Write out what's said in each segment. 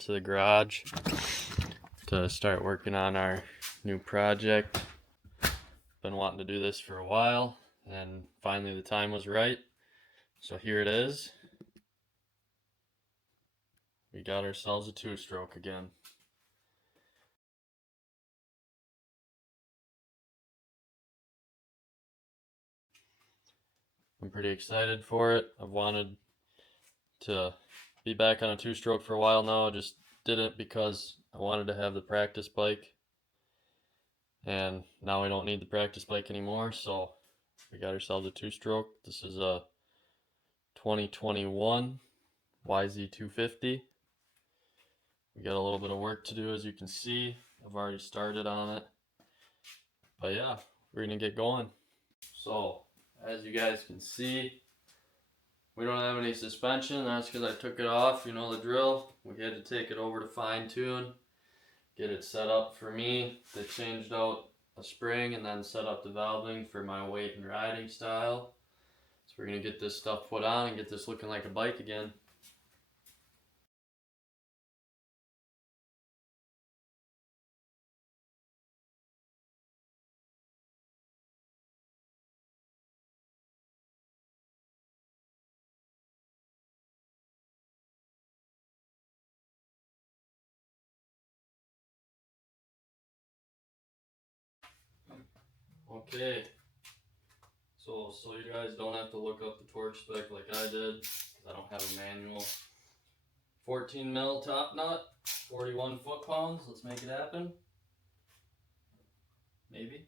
out to the garage to start working on our new project. Been wanting to do this for a while, and finally the time was right. So here it is. We got ourselves a two-stroke again. I'm pretty excited for it. I've wanted to be back on a two-stroke for a while now. I just did it because I wanted to have the practice bike, and now we don't need the practice bike anymore, so we got ourselves a two-stroke. This is a 2021 YZ250. We got a little bit of work to do, as you can see. I've already started on it, but yeah, we're gonna get going. So as you guys can see, we don't have any suspension. That's because I took it off. You know the drill. We had to take it over to fine tune, get it set up for me. They changed out a spring and then set up the valving for my weight and riding style. So we're gonna get this stuff put on and get this looking like a bike again. Okay, so you guys don't have to look up the torque spec like I did, because I don't have a manual. 14 mil top nut, 41 foot-pounds. Let's make it happen. Maybe.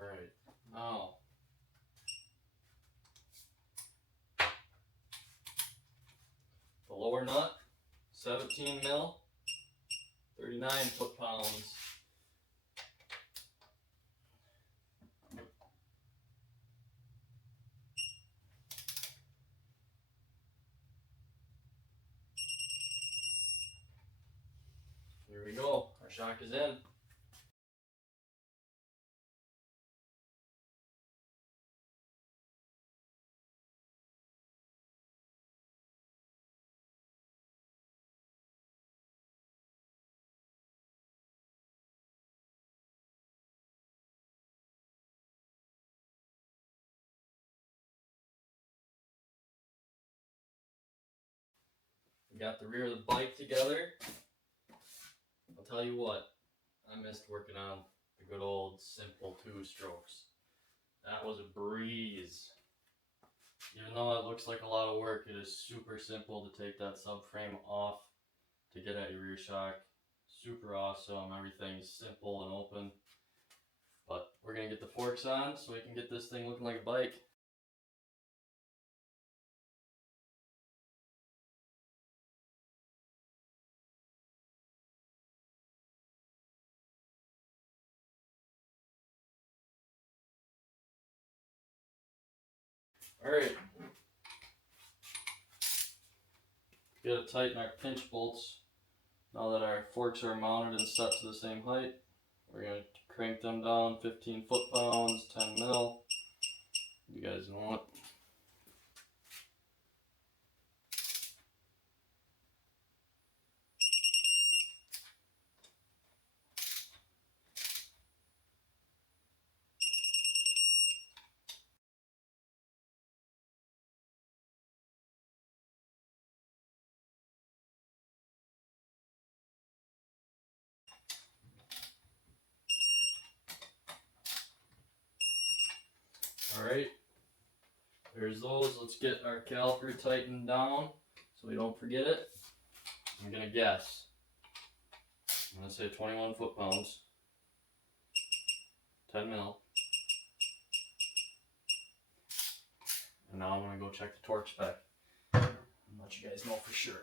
Alright, now the lower nut, 17 mil, 39 foot-pounds. Here we go, our shock is in. We got the rear of the bike together. I'll tell you what, I missed working on the good old simple two-strokes. That was a breeze. Even though it looks like a lot of work, it is super simple to take that subframe off to get at your rear shock. Super awesome, everything's simple and open. But we're gonna get the forks on so we can get this thing looking like a bike. Alright. We gotta tighten our pinch bolts. Now that our forks are mounted and set to the same height, we're gonna crank them down 15 foot-pounds, 10 mil. You guys know it. Alright, there's those. Let's get our caliper tightened down so we don't forget it. I'm gonna guess. I'm gonna say 21 foot-pounds, 10 mil. And now I'm gonna go check the torque spec and let you guys know for sure.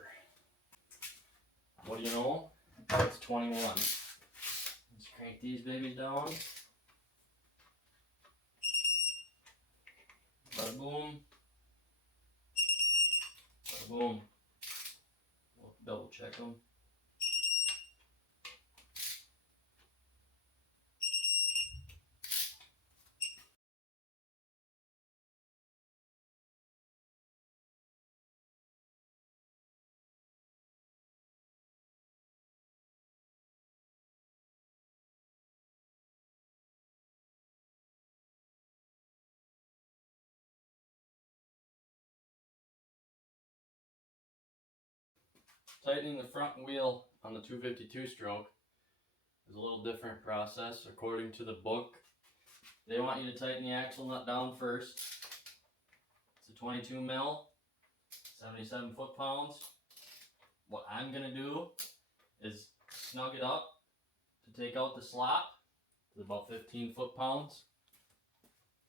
What do you know? It's 21. Let's crank these babies down. Bada boom. Bada boom. We'll double check them. tightening the front wheel on the 252 stroke is a little different process. According to the book, they want you to tighten the axle nut down first. It's a 22 mil, 77 foot-pounds. What I'm going to do is snug it up to take out the slop. It's about 15 foot-pounds.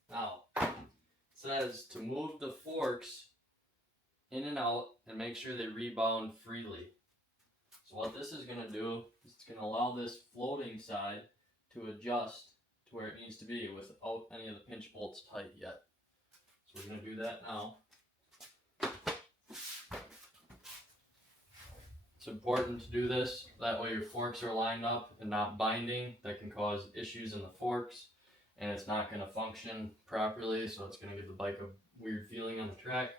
Now, it says to move the forks in and out and make sure they rebound freely. So what this is going to do is it's going to allow this floating side to adjust to where it needs to be without any of the pinch bolts tight yet. So we're going to do that now. It's important to do this, that way your forks are lined up and not binding. That can cause issues in the forks and it's not going to function properly, so it's going to give the bike a weird feeling on the track.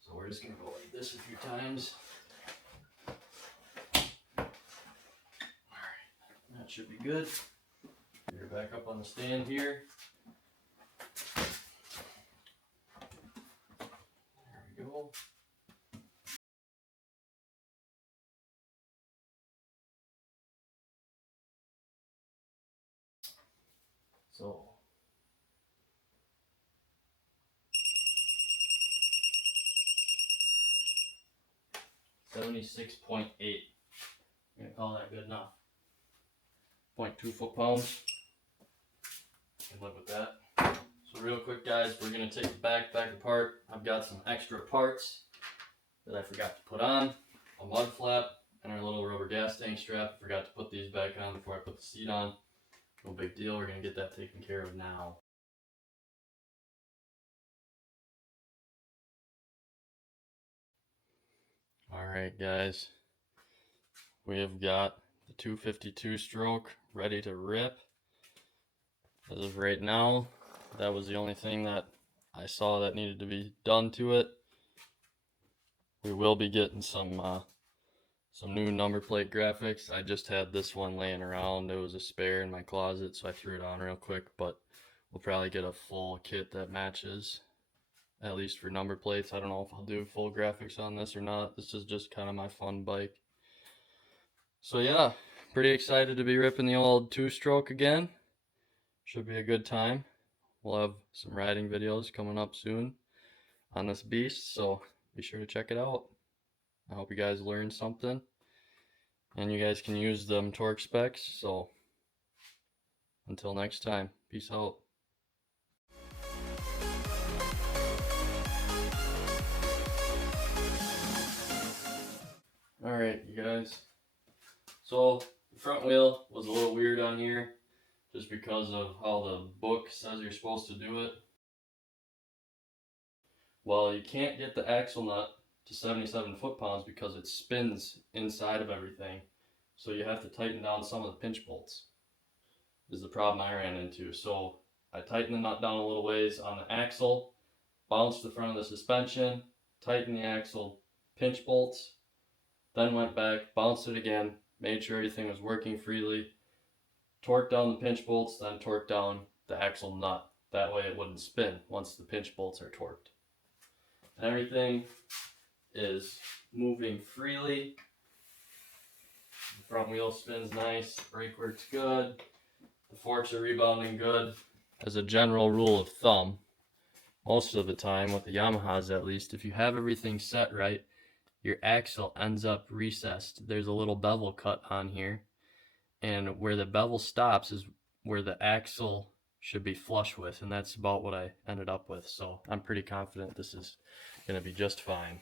So we're just going to go like this a few times. Alright, that should be good. Get her back up on the stand here. There we go. So 76.8. I'm gonna call that good enough. 0.2 foot-pounds. Can live with that. So real quick, guys, we're gonna take the back apart. I've got some extra parts that I forgot to put on. A mud flap and our little rubber gas tank strap. I forgot to put these back on before I put the seat on. No big deal. We're gonna get that taken care of now. Alright, guys, we have got the 252 stroke ready to rip. As of right now, that was the only thing that I saw that needed to be done to it. We will be getting some new number plate graphics. I just had this one laying around. It was a spare in my closet, so I threw it on real quick, but we'll probably get a full kit that matches, at least for number plates. I don't know if I'll do full graphics on this or not. This is just kind of my fun bike. So yeah, pretty excited to be ripping the old two-stroke again. Should be a good time. We'll have some riding videos coming up soon on this beast, so be sure to check it out. I hope you guys learned something and you guys can use them torque specs. So until next time, peace out. Alright, you guys, so the front wheel was a little weird on here just because of how the book says you're supposed to do it. Well, you can't get the axle nut to 77 foot-pounds because it spins inside of everything, so you have to tighten down some of the pinch bolts, is the problem I ran into. So I tightened the nut down a little ways on the axle, bounced the front of the suspension, tightened the axle pinch bolts, then went back, bounced it again, made sure everything was working freely, torqued down the pinch bolts, then torqued down the axle nut. That way it wouldn't spin once the pinch bolts are torqued. And everything is moving freely. The front wheel spins nice, brake works good, the forks are rebounding good. As a general rule of thumb, most of the time, with the Yamahas at least, if you have everything set right, your axle ends up recessed. There's a little bevel cut on here, and where the bevel stops is where the axle should be flush with, and that's about what I ended up with. So I'm pretty confident this is going to be just fine.